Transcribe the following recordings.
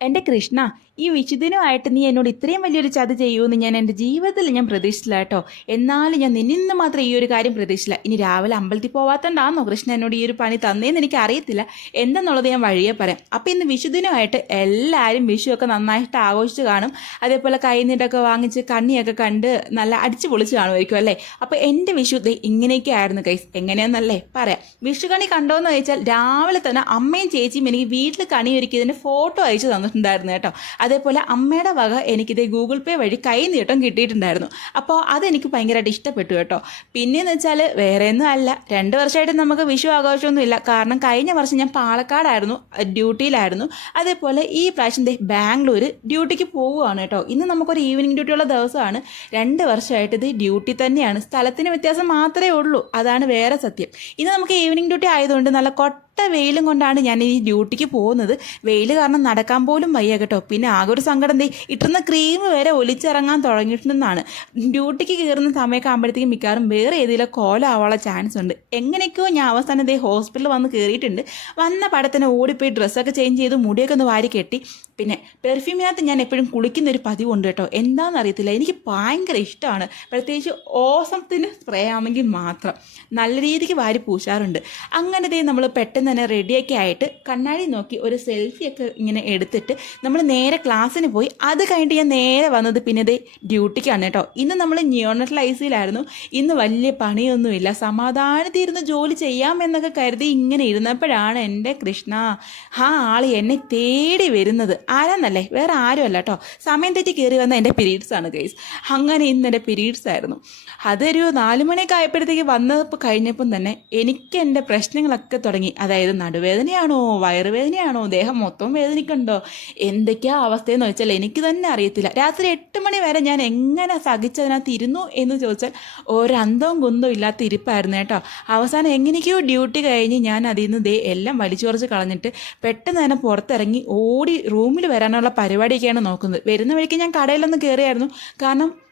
എന്റെ കൃഷ്ണ ഈ വിശുദ്ധനുമായിട്ട് നീ എന്നോട് ഇത്രയും വലിയൊരു ചതി ചെയ്യുമെന്ന് ഞാൻ എന്റെ ജീവിതത്തിൽ ഞാൻ പ്രതീക്ഷിച്ചില്ല കേട്ടോ. എന്നാലും ഞാൻ നിന്നു മാത്രം ഈ ഒരു കാര്യം പ്രതീക്ഷിച്ചില്ല. ഇനി രാവിലെ അമ്പലത്തിൽ പോവാത്തണ്ടാന്നോ കൃഷ്ണ എന്നോട് ഈ ഒരു പണി തന്നേന്ന് എനിക്ക് അറിയത്തില്ല. എന്തെന്നുള്ളത് ഞാൻ വഴിയെ പറയാം. അപ്പോൾ ഇന്ന് വിശുദ്ധനുമായിട്ട് എല്ലാവരും വിഷുവൊക്കെ നന്നായിട്ട് ആഘോഷിച്ച് കാണും. അതേപോലെ കൈനീട്ടൊക്കെ വാങ്ങിച്ച് കണ്ണിയൊക്കെ കണ്ട് നല്ല അടിച്ചു പൊളിച്ച് കാണുമായിരിക്കും അല്ലേ? അപ്പോൾ എന്റെ വിഷു ദേ ഇങ്ങനെയൊക്കെ ആയിരുന്നു കൈസ് എങ്ങനെയാണെന്നല്ലേ പറയാം. വിഷു കണി കണ്ടോന്ന് ചോദിച്ചാൽ രാവിലെ തന്നെ അമ്മയും ചേച്ചിയും എനിക്ക് വീട്ടിൽ കണി ഒരുക്കിയതിന്റെ ഫോട്ടോ അയച്ചു തന്നിട്ടുണ്ടായിരുന്നു കേട്ടോ. അതേപോലെ അമ്മയുടെ വക എനിക്കിത് ഗൂഗിൾ പേ വഴി കൈ നീട്ടം കിട്ടിയിട്ടുണ്ടായിരുന്നു. അപ്പോൾ അതെനിക്ക് ഭയങ്കരമായിട്ട് ഇഷ്ടപ്പെട്ടു കേട്ടോ. പിന്നെയെന്ന് വെച്ചാൽ വേറെയൊന്നും അല്ല. രണ്ട് വർഷമായിട്ട് നമുക്ക് വിഷു ആഘോഷമൊന്നും ഇല്ല. കാരണം കഴിഞ്ഞ വർഷം ഞാൻ പാലക്കാടായിരുന്നു ഡ്യൂട്ടിയിലായിരുന്നു. അതേപോലെ ഈ പ്രാവശ്യം ബാംഗ്ലൂർ ഡ്യൂട്ടിക്ക് പോവുകയാണ് കേട്ടോ. ഇന്ന് നമുക്കൊരു ഈവനിങ് ഡ്യൂട്ടിയുള്ള ദിവസമാണ്. രണ്ട് വർഷമായിട്ട് ഇത് ഡ്യൂട്ടി തന്നെയാണ്. സ്ഥലത്തിന് വ്യത്യാസം മാത്രമേ ഉള്ളൂ. അതാണ് വേറെ സത്യം. ഇന്ന് നമുക്ക് ഈവനിങ് ഡ്യൂട്ടി ആയതുകൊണ്ട് നല്ല കൊട്ട വെയിലും കൊണ്ടാണ് ഞാൻ ഈ ഡ്യൂട്ടിക്ക് പോകുന്നത്. വെയിൽ കാരണം നടക്കാൻ പോലും വയ്യ കേട്ടോ. പിന്നെ ആകെ ഒരു സങ്കടം ദേ ഇട്ടുന്ന ക്രീം വരെ ഒലിച്ചിറങ്ങാൻ തുടങ്ങിയിട്ടുണ്ടെന്നാണ്. ഡ്യൂട്ടിക്ക് കയറുന്ന സമയമൊക്കെ ആകുമ്പോഴത്തേക്കും മിക്കവാറും വേറെ ഏതെങ്കിലും കോലാവാനുള്ള ചാൻസ് ഉണ്ട്. എങ്ങനെയൊക്കെയോ ഞാൻ അവസാനം ദേ ഹോസ്പിറ്റലിൽ വന്ന് കയറിയിട്ടുണ്ട്. വന്ന പടത്തിന് ഓടിപ്പോയി ഡ്രസ്സൊക്കെ ചേഞ്ച് ചെയ്ത് മുടിയൊക്കെ ഒന്ന് വാരി കെട്ടി. പിന്നെ പെർഫ്യൂമിനകത്ത് ഞാൻ എപ്പോഴും കുളിക്കുന്ന ഒരു പതിവുണ്ട് കേട്ടോ. എന്താണെന്ന് അറിയത്തില്ല എനിക്ക് ഭയങ്കര ഇഷ്ടമാണ്. പ്രത്യേകിച്ച് ഓസത്തിന് സ്പ്രേ ആണെങ്കിൽ മാത്രം. നല്ല രീതിക്ക് വാരി പൂശാറുണ്ട്. അങ്ങനെ ദേ നമ്മൾ പെട്ടെന്ന് തന്നെ റെഡിയൊക്കെ ആയിട്ട് കണ്ണാടി നോക്കി ഒരു സെൽഫിയൊക്കെ ഇങ്ങനെ എടുത്തിട്ട് നമ്മൾ നേരെ ക്ലാസ്സിന് പോയി. അത് കഴിഞ്ഞിട്ട് ഞാൻ നേരെ വന്നത് പിന്നെ ദേ ഡ്യൂട്ടിക്കാണ് കേട്ടോ. ഇന്ന് നമ്മൾ സിയിലായിരുന്നു ഇന്ന് വലിയ പണിയൊന്നുമില്ല. സമാധാനത്തിരുന്ന് ജോലി ചെയ്യാമെന്നൊക്കെ കരുതി ഇങ്ങനെ ഇരുന്നപ്പോഴാണ് എന്റെ കൃഷ്ണ ആ ആൾ എന്നെ തേടി വരുന്നത്. ആരാന്നല്ലേ? വേറെ ആരുമല്ല കേട്ടോ. സമയം തെറ്റി കയറി വന്ന എന്റെ പീരീഡ്സ് ആണ് ഗൈസ് അങ്ങനെ ഇന്ന് എന്റെ പീരീഡ്സ് ആയിരുന്നു. അതൊരു നാല് മണിയൊക്കെ ആയപ്പോഴത്തേക്ക് വന്നപ്പോൾ കഴിഞ്ഞപ്പം തന്നെ എനിക്ക് എന്റെ പ്രശ്നങ്ങളൊക്കെ തുടങ്ങി. അതായത് നടുവേദനയാണോ വയറുവേദനയാണോ ദേഹം മൊത്തം വേദനിക്കുന്നുണ്ടോ എന്തൊക്കെയാ അവസ്ഥയെന്ന് വെച്ചാൽ എനിക്ക് തന്നെ അറിയത്തില്ല. രാത്രി എട്ട് മണി വരെ ഞാൻ എങ്ങനെ സഹിച്ചതിനകത്ത് ഇരുന്നു എന്ന് ചോദിച്ചാൽ ഒരന്തവും കുന്തവും ഇല്ലാത്ത ഇരിപ്പായിരുന്നു കേട്ടോ. അവസാനം എങ്ങനെയൊക്കെയോ ഡ്യൂട്ടി കഴിഞ്ഞ് ഞാൻ അതിൽ നിന്ന് ദേ എല്ലാം വലിച്ചു കുറച്ച് കളഞ്ഞിട്ട് പെട്ടെന്ന് തന്നെ പുറത്തിറങ്ങി ഓടി റൂമിൽ വരാനുള്ള പരിപാടിയൊക്കെയാണ് നോക്കുന്നത്. വരുന്ന വഴിക്ക് ഞാൻ കടയിലൊന്ന് കയറിയായിരുന്നു. കാരണം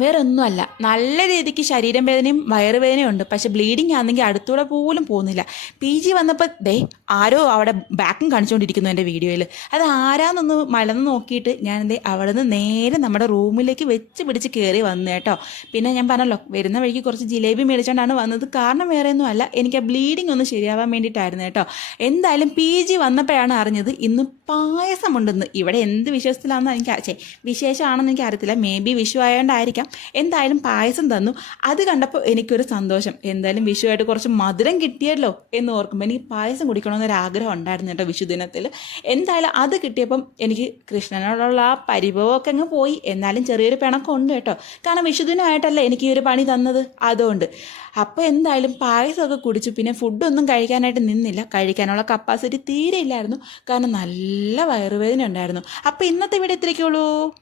വേറെ ഒന്നുമല്ല നല്ല രീതിക്ക് ശരീരം വേദനയും വയറുവേദനയും ഉണ്ട്. പക്ഷെ ബ്ലീഡിങ് ആണെങ്കിൽ അടുത്തൂടെ പോലും പോകുന്നില്ല. പി ജി വന്നപ്പോൾ ദേ ആരോ അവിടെ ബാക്കും കാണിച്ചുകൊണ്ടിരിക്കുന്നു എന്റെ വീഡിയോയിൽ അത് ആരാന്നൊന്ന് മലന്ന് നോക്കിയിട്ട് ഞാൻ ദേ അവിടെ നിന്ന് നേരെ നമ്മുടെ റൂമിലേക്ക് വെച്ച് പിടിച്ച് കയറി വന്നു കേട്ടോ. പിന്നെ ഞാൻ പറഞ്ഞല്ലോ വരുന്ന വഴിക്ക് കുറച്ച് ജിലേബി മേടിച്ചുകൊണ്ടാണ് വന്നത്. കാരണം വേറെ ഒന്നും അല്ല എനിക്ക് ആ ബ്ലീഡിങ് ഒന്ന് ശരിയാവാൻ വേണ്ടിയിട്ടായിരുന്നു കേട്ടോ. എന്തായാലും പി ജി വന്നപ്പോഴാണ് അറിഞ്ഞത് ഇന്ന് പായസമുണ്ടെന്ന്. ഇവിടെ എന്ത് വിശ്വാസത്തിലാണെന്ന് എനിക്ക് ചേ വിശേഷമാണെന്ന് എനിക്ക് അറിയത്തില്ല മേ ബി വിഷു ആയതുകൊണ്ടായിരിക്കാം എന്തായാലും പായസം തന്നു. അത് കണ്ടപ്പോൾ എനിക്കൊരു സന്തോഷം. എന്തായാലും വിഷുവായിട്ട് കുറച്ച് മധുരം കിട്ടിയല്ലോ എന്ന് ഓർക്കുമ്പോൾ എനിക്ക് പായസം കുടിക്കണമെന്നൊരു ആഗ്രഹം ഉണ്ടായിരുന്നു കേട്ടോ വിഷു ദിനത്തിൽ എന്തായാലും അത് കിട്ടിയപ്പം എനിക്ക് കൃഷ്ണനോടുള്ള ആ പരിഭവമൊക്കെ അങ്ങ് പോയി. എന്നാലും ചെറിയൊരു പിണക്കം ഉണ്ട് കേട്ടോ. കാരണം വിഷുദിനമായിട്ടല്ല എനിക്ക് ഈ ഒരു പണി തന്നത്. അതുകൊണ്ട്. അപ്പോൾ എന്തായാലും പായസമൊക്കെ കുടിച്ചു. പിന്നെ ഫുഡൊന്നും കഴിക്കാനായിട്ട് നിന്നില്ല. കഴിക്കാനുള്ള കപ്പാസിറ്റി തീരെ ഇല്ലായിരുന്നു. കാരണം നല്ല വയറുവേദന ഉണ്ടായിരുന്നു. അപ്പോൾ ഇന്നത്തെ ഇവിടെ ഇത്രയ്ക്കുള്ളൂ